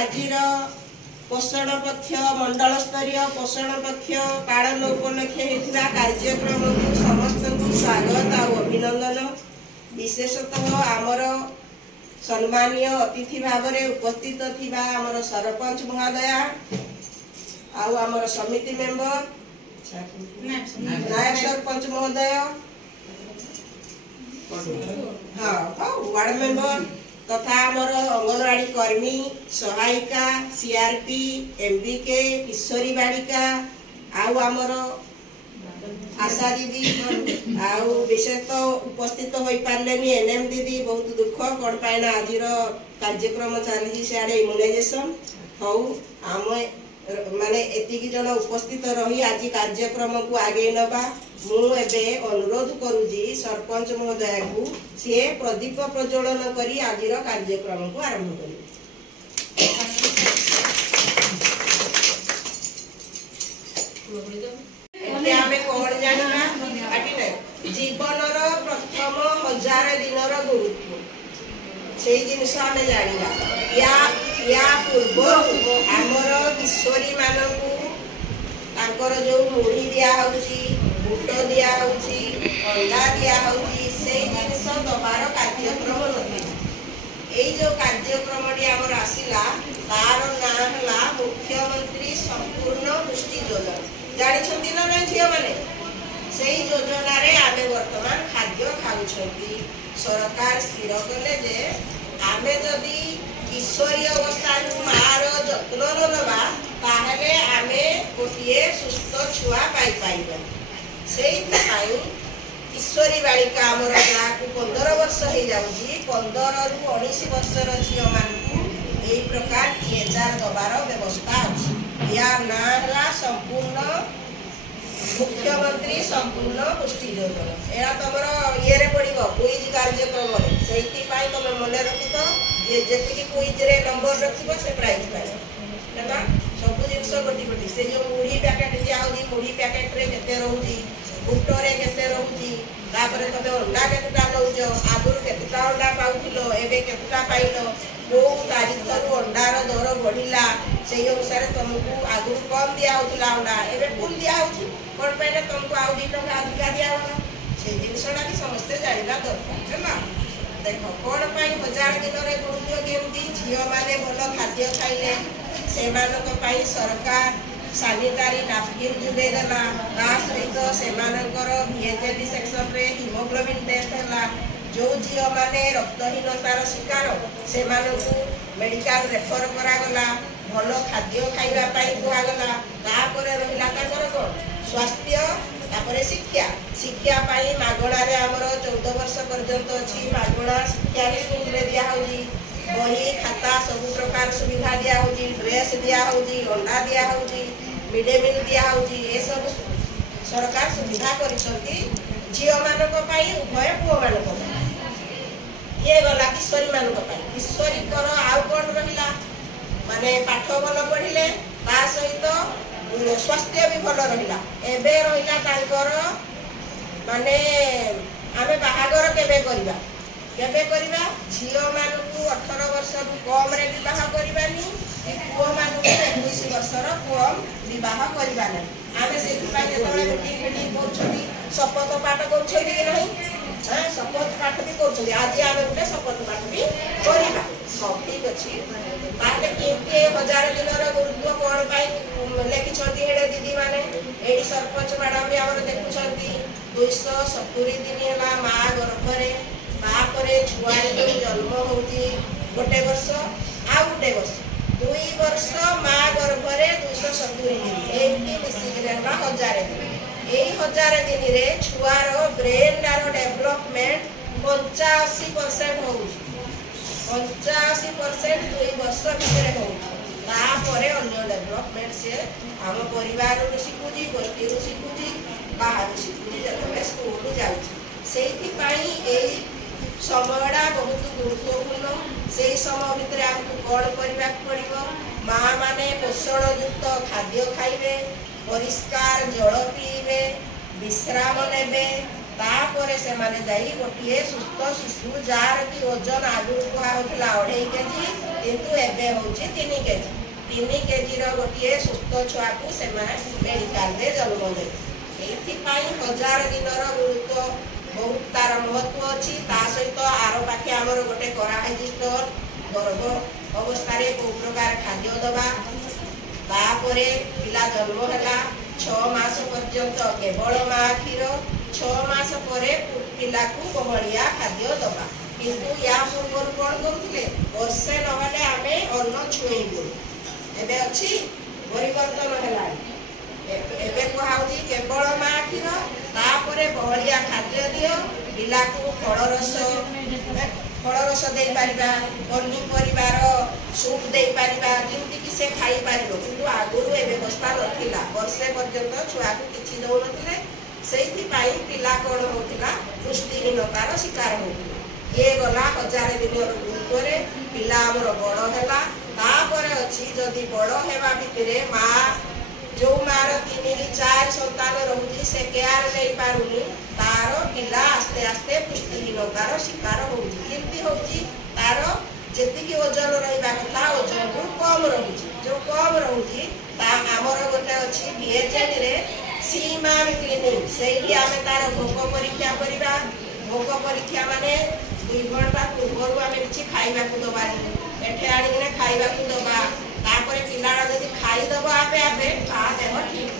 आजिर पोषण पक्ष मंडल स्तरीय पोषण पक्ष पालन उपलक्षे होता कार्यक्रम को समस्त को स्वागत और अभिनंदन। विशेषतः आमर सम्मानीय अतिथि भाव में उपस्थित थिबा आमर सरपंच महोदया आमर समिति मेंबर नायक सरपंच महोदय हाँ वार्ड मेंबर तथा आमर अंगनवाड़ी कर्मी सहायिका सीआरपी एमबीके किशोरी बालिका आमर आशा दीदी आउ विशेष तो उपस्थित हो पारे एनएम दीदी बहुत दुख कौन पाए ना आज कार्यक्रम चली सियाड़े इम्यूनाइजेशन हौ आम माने एतिकी जन उपस्थित रही आज कार्यक्रम को आगे नवा मुझे अनुरोध करुची सरपंच महोदय को सी प्रदीप प्रज्वलन करी आज कार्यक्रम को आरंभ कर कौन जाना जीवन प्रथम 1000 दिन गुरुत्व से जिनस आम जाना या पूर्व आमर किशोरी मानू जो मुढ़ी दिहि बुट दिहि अंडा दिहि से जिनस दबार कार्यक्रम नहीं जो कार्यक्रम आमर आसला तार ना है मुख्यमंत्री संपूर्ण पुष्टि योजना जानी ना ना झील मैंने से योजना आमे वर्तमान खाद्य खाऊ सरकार स्थिर कले जे आमे जदि किशोरी अवस्था मार जत्न नवा ताहले आमे गोटे सुस्थ छुआ पाई पाइबा से किशोरी बालिका आमर जहाँ 15 वर्ष हो जाऊँगी 15 रु 19 वर्षर झील मानू यही प्रकार 3000 दबार व्यवस्था अच्छी या ना है संपूर्ण मुख्यमंत्री संपूर्ण पुष्टि योजना यहाँ तुम ये पड़ो क्विज कार्यक्रम से तुम मन रखी तो जी क्विज रे नंबर रखिब से प्राइज पाइबा सब जिनस गोटी गोटी से जो मुढ़ी पैकेट दिखाई मुढ़ी पैकेट रे केते रोची बुटरे केते रोची तापर तुम अंडा केतेटा नौच आगुरी केतेटा अंडा पाउथिलो एबे केतेटा पाइलो जो तारीख रु अंडार दर बढ़िला से अनुसार तुमको आगुरी कम दिया होता अंडा एबे फुल दिया कौन पाइले तुमको आउ 2 टका अधिका दिया से जिनसा भी समस्ते जानवा दरकार है देख कौन पाई 1000 दिन गुरुत्व केमती झील मैंने भल खाद्य खाइले से सरकार सानिटारी नापकिन जुगेदेला सहित से VHD सेक्शन रे हिमोग्लोबिन टेस्ट है जो झील मैंने रक्तहीनतार शिकार से मेडिकल रेफर करागला भल खाद्य खाइबापी कहगला तापर रहा कौन स्वास्थ्य तापर शिक्षा शिक्षा मागणार आमर 14 वर्ष पर्यंत अच्छी मागणा शिक्षा भी स्कूल में दिखाई बही खाता सब प्रकार सुविधा दिखाई ड्रेस दिखाई अंडा दिखाई मिड डे मिल दिखाई ये सब सरकार सुविधा कर झील मान उभय पुओ मान ये गला किशोरी मान किशोरी आउ कौन रहा माने पाठ भल पढ़िले ता सहित स्वास्थ्य भी भल रहा एबे रहा माने आमे बाहागर केबे करबा झील मानू 18 वर्ष कम रे विवाह करबानी पुओ मानू 21 वर्षर कम विवाह करबानी आमे से मीटिंग करछनी शपथ पाठ करछनी कि नहीं शपथ पाठ भी कर आज आम गोटे शपथ पाठ भी करवा सब ठीक अच्छी ताहले केमती 1000 दिन गुरुत्व कौन पाई लिखिं दीदी मैंने ये सरपंच मैडम भी आम देखुं 270 दिन है माँ गर्भरे तापर छुआ जो जन्म हो गोटे वर्ष आ गोटे वर्ष 2 वर्ष माँ गर्भरे 270 दिन एमती मिसिक 1000 दिन यही 1000 दिन रे छुआर ब्रेन डेवलपमेंट 85% हो 85% 2 वर्ष भितर हो अन्य डेवलपमेंट से आम परिवार शिखुची गोष्ठी शिखुची बाहर शिखुची जो स्कूल जाऊँगी समयटा बहुत गुरुत्वपूर्ण से समय भितर आमको कौन करने पड़ो माँ मैंने पोषण युक्त खाद्य खाइबे परिष्कार जल पीबे विश्राम ने तापर से माने जाई गोटे सुस्थ शिशु जार की ओजन आगु कहुला 2.5 केजी किंतु एबे होची 3 केजी 3 केजी रो गोटे सुस्थ छुआ को से मेडिकल रे जन्म दे एथिपाई 1000 दिन रो गुरुत्व बहुत तार महत्व अच्छी सहित आर पाखे आमर गोटे कराई स्टोर गर्भ अवस्था को प्रकार खाद्य दबा तापरे पिला जन्म है 6 मास पर्यंत केवल माँ क्षीर 6 मास परे पिला को बहलिया खाद्य दबा किंतु या पूर्व कौन करुले वर्षे नगले आम अन्न छुईबू एबे अच्छी परिवर्तन है कहुची केवल माँ क्षीर तापरे बहलिया खाद्य दियो पिला को फलरस दे पारिबा पनीपरिवार सूप दे पारिबा जेमति कि से खाई पारिबो किंतु आगुरु ए व्यवस्था नथिला वर्षे पर्यंत छुआ को किछि दउ नथिले सेहि पाई पिला कोन होतिला पुष्टिहीनतार शिकार होतिला ये गला 1000 दिन ऊपर पिला हमर बड़ हैला तापर अछि जदि बड़ हेबा भितरे माँ जो मार 3-4 संतान रहुची से केयर ले पारुनी तार पिला आस्ते आस्ते पुष्टिहीनतार शिकार होउची केमती होउची तार जेतिकी ओजन रहिबा कथा ओजन को कम रहुची जो कम रहुची ता हमर गोटे अछि बीएचएन रे सीमा क्लिनिक सेही आमे तार भोक परीक्षा करिबा भोक परीक्षा माने 2 घंटा पूर्व आमे किछि खाइबा को दबानी एठे आनी ने खाइबा को दबा तापरे पिलाडा जदि खाई दबो आपे आपे ता देह ठीक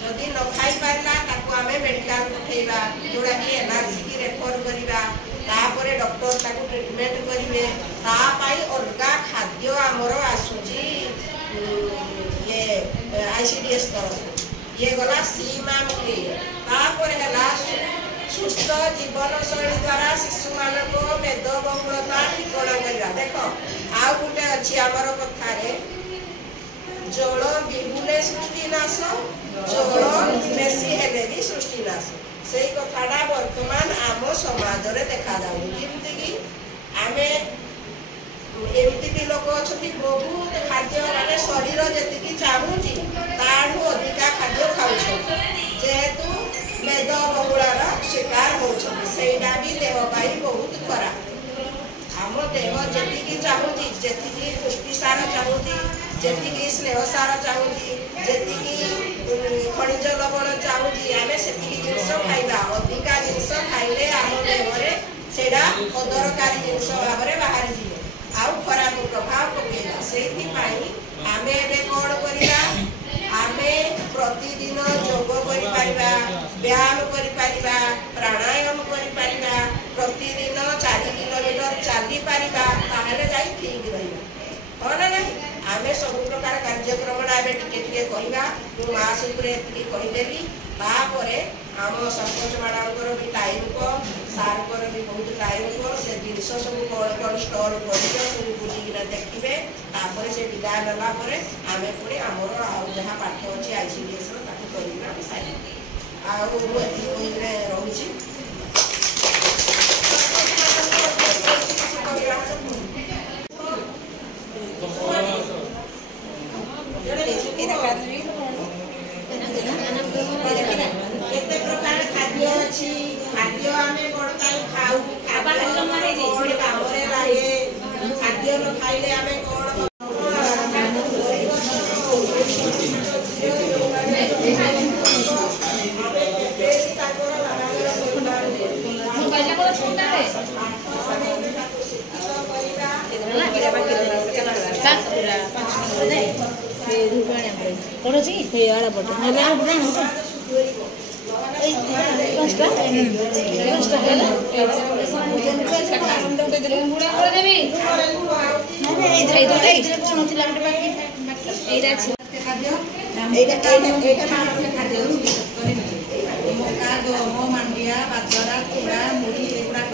जदि न खाई पारला ताको आमे मेडिकल पठेइबा जोडा कि एनआरसी की रेफर करिबा तापरे डॉक्टर ताको ट्रीटमेंट करिवे ता पाई अलगा खाद्य हमरो आसुची ये आईसीडीएस तरफ ये गला सीमा मुक्ति तापरे हला सुस्थ जीवन शैली द्वारा शिशु मानक मेदबहुलता ठिकणा करा देख आउ गोटे अच्छी आमर कथारे जल बिहुले सृष्टिनाश जल बेसी हेले भी सृष्टिनाश से कथाटा वर्तमान आम समाज रे देखा जाऊ केमती कि आमे एमती भी लोक अच्छी बहुत खाद्य माने शरीर जी चाहूँगी ताठू अधिका खाद्य खाऊ जेहेतु मेदबहुलार शिकार होटा भी देह पाई बहुत खराब आम देह जी चाहूँगी जी पुष्टिसार चाहूँगी जी स्नेहसार चाहूँगी जी खनिज लवण चाहूँगी आम से जिनस खाइबा अधिका जिनस खाइले आम देहरे से अदरकारी जिनस भाव में बाहरी जीव आउ खराब प्रभाव पकेगा से आम ए कौन करा आम प्रतिदिन योग करिपरिबा व्यायाम करिपरिबा प्राणायाम करिपरिबा प्रतिदिन 4 किलोमीटर चली पारिबा ताहले जाई ठीक रहिबा हो ना नहीं आमे सब प्रकार कार्यक्रम आबे टिके टिके कहिबा मु मास उपरे एति कहिदेली तापरे आम सरपंच मैडम भी टाइम को सार को भी बहुत टाइम को से जिनस सब कौन कौन स्टॉल कर सब बुलिकिना देखिबे तापरे से विदाय गला परे आमे पुणी आमर आ जहाँ पाठ अच्छी आईसीडीएस ताकू करिना साइ आउ मु एति कहिरे रहूची केते प्रकार खाद्य अछि खाद्य आमे कोन काई खाऊ कोन कामरे लागे खाद्य न खाइले आमे कोन मांडिया बाजरा चूड़ा मुढ़ी एगुड़ाक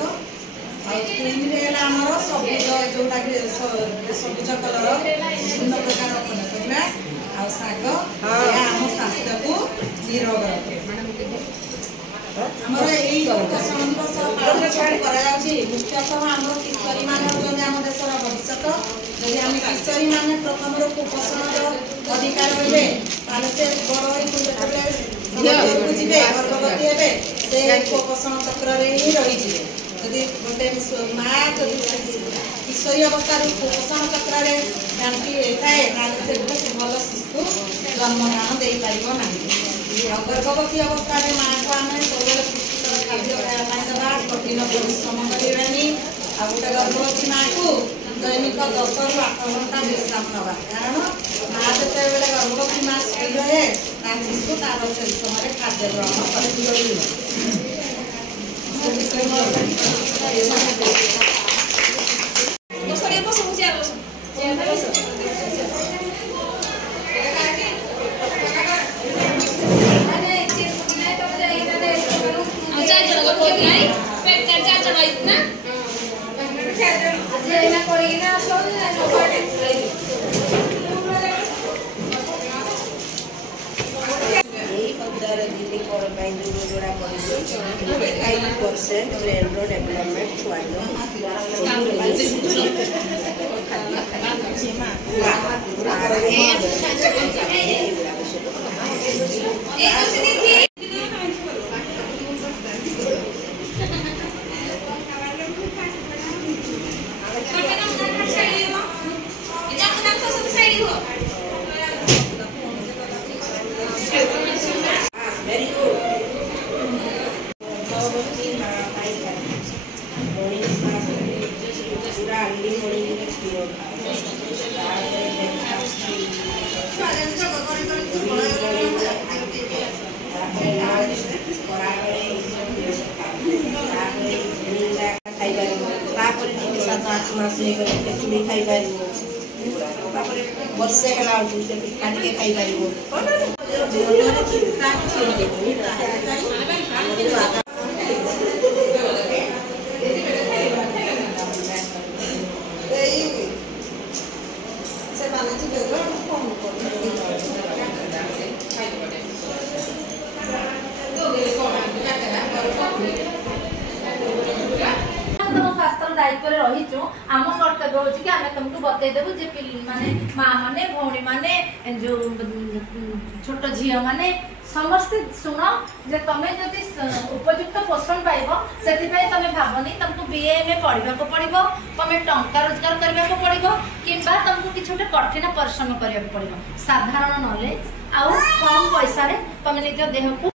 सबुज कलर विभिन्न प्रकार पनीपरिया आ शाग आम स्वास्थ्य को निरोग रखे आमर यही पोषण दिवस पालन मुख्यतः आम किशोरी मान आम देशर भविष्य जदि आम किशोरी मान प्रथम कुपोषण अधिकार रहे से बड़ जी गर्भवती हे से कुपोषण चक्र ही रही जदि गोटे माँ किशोरी अवस्था पोषण चक्र थाए से भल शिशु जन्मदान दे पार ना गर्भवती अवस्था माँ को आम सब पुष्टिकर खाद्य खावा कठिन परिश्रम करानी आ गोटे गर्भवती माँ को दैनिक 10 ରୁ 8 घंटा विश्राम नवा कारण माँ जिते गर्भवती माँ शुई रहे शिशु तार से समय खाद्य ग्रहण वर्षे गला काटिके खाई पार दायित्व रहीचु आम कर्तव्य हो कि आम तुमको बतईदेबू जे माने माँ माने भौणी माने जो छोट झील माने समस्ते शुण जे तुम जदि उपयुक्त पोषण पाइब से तुम भावनी तुमको बीएमए पढ़ा पड़ो तुम टंका रोजगार करने को पड़ो कि तुमको किसी गोटे कठिन परिश्रम करने को पड़ो साधारण नॉलेज आउ कम पैसा तुम निज देह को